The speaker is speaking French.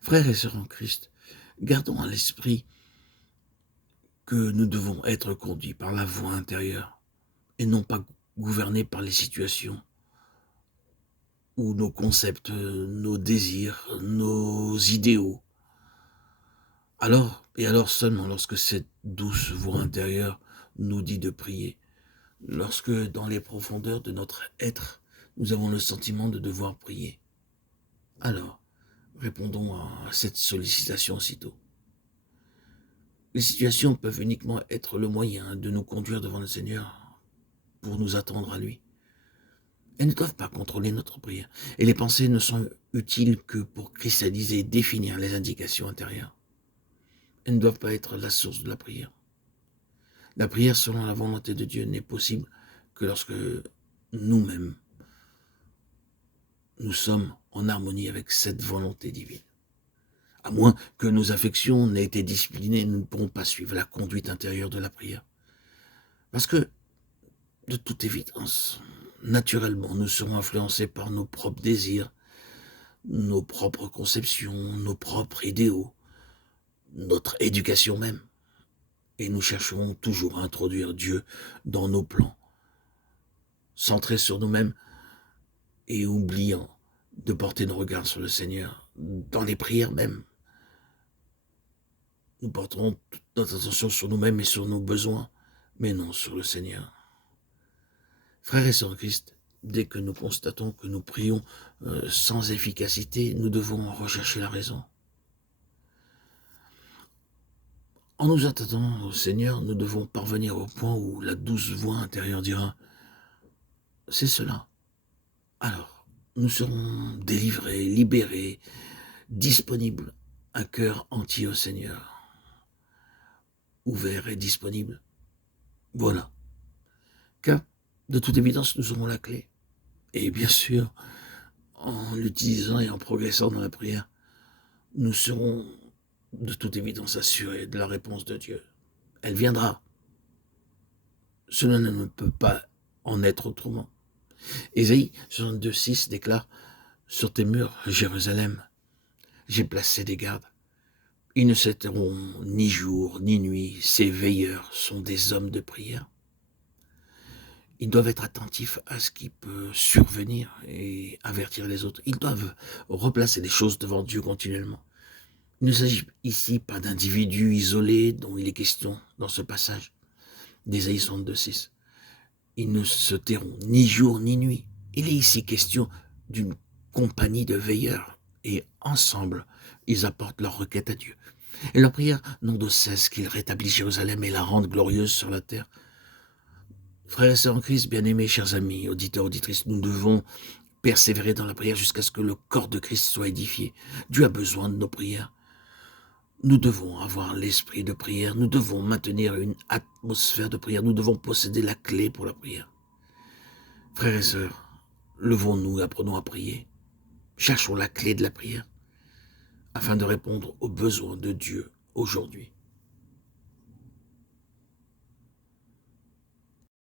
Frères et sœurs en Christ, gardons à l'esprit que nous devons être conduits par la voie intérieure et non pas gouvernés par les situations ou nos concepts, nos désirs, nos idéaux. Alors seulement lorsque cette douce voix intérieure nous dit de prier, lorsque dans les profondeurs de notre être, nous avons le sentiment de devoir prier, alors répondons à cette sollicitation aussitôt. Les situations peuvent uniquement être le moyen de nous conduire devant le Seigneur pour nous attendre à lui. Elles ne doivent pas contrôler notre prière, et les pensées ne sont utiles que pour cristalliser et définir les indications intérieures. Elles ne doivent pas être la source de la prière. La prière selon la volonté de Dieu n'est possible que lorsque nous-mêmes, nous sommes en harmonie avec cette volonté divine. À moins que nos affections n'aient été disciplinées, nous ne pourrons pas suivre la conduite intérieure de la prière. Parce que, de toute évidence, naturellement, nous serons influencés par nos propres désirs, nos propres conceptions, nos propres idéaux, notre éducation même. Et nous chercherons toujours à introduire Dieu dans nos plans, centrés sur nous-mêmes et oubliant de porter nos regards sur le Seigneur, dans les prières même. Nous porterons toute notre attention sur nous-mêmes et sur nos besoins, mais non sur le Seigneur. Frères et sœurs en Christ, dès que nous constatons que nous prions sans efficacité, nous devons rechercher la raison. En nous attendant au Seigneur, nous devons parvenir au point où la douce voix intérieure dira « c'est cela ». Alors, nous serons délivrés, libérés, disponibles, un cœur entier au Seigneur, ouvert et disponible. Voilà. Car, de toute évidence, nous aurons la clé. Et bien sûr, en l'utilisant et en progressant dans la prière, nous serons de toute évidence assurés de la réponse de Dieu. Elle viendra. Cela ne peut pas en être autrement. Ésaïe 62,6 déclare « Sur tes murs, Jérusalem, j'ai placé des gardes. Ils ne cesseront ni jour ni nuit. Ces veilleurs sont des hommes de prière. » Ils doivent être attentifs à ce qui peut survenir et avertir les autres. Ils doivent replacer les choses devant Dieu continuellement. Il ne s'agit ici pas d'individus isolés dont il est question dans ce passage d'Ésaïe 62,6. Ils ne se tairont ni jour ni nuit. Il est ici question d'une compagnie de veilleurs et ensemble, ils apportent leur requête à Dieu. Et leur prière n'ont de cesse qu'il rétablisse Jérusalem et la rende glorieuse sur la terre. Frères et sœurs en Christ, bien-aimés, chers amis, auditeurs, auditrices, nous devons persévérer dans la prière jusqu'à ce que le corps de Christ soit édifié. Dieu a besoin de nos prières. Nous devons avoir l'esprit de prière, nous devons maintenir une atmosphère de prière, nous devons posséder la clé pour la prière. Frères et sœurs, levons-nous et apprenons à prier. Cherchons la clé de la prière afin de répondre aux besoins de Dieu aujourd'hui.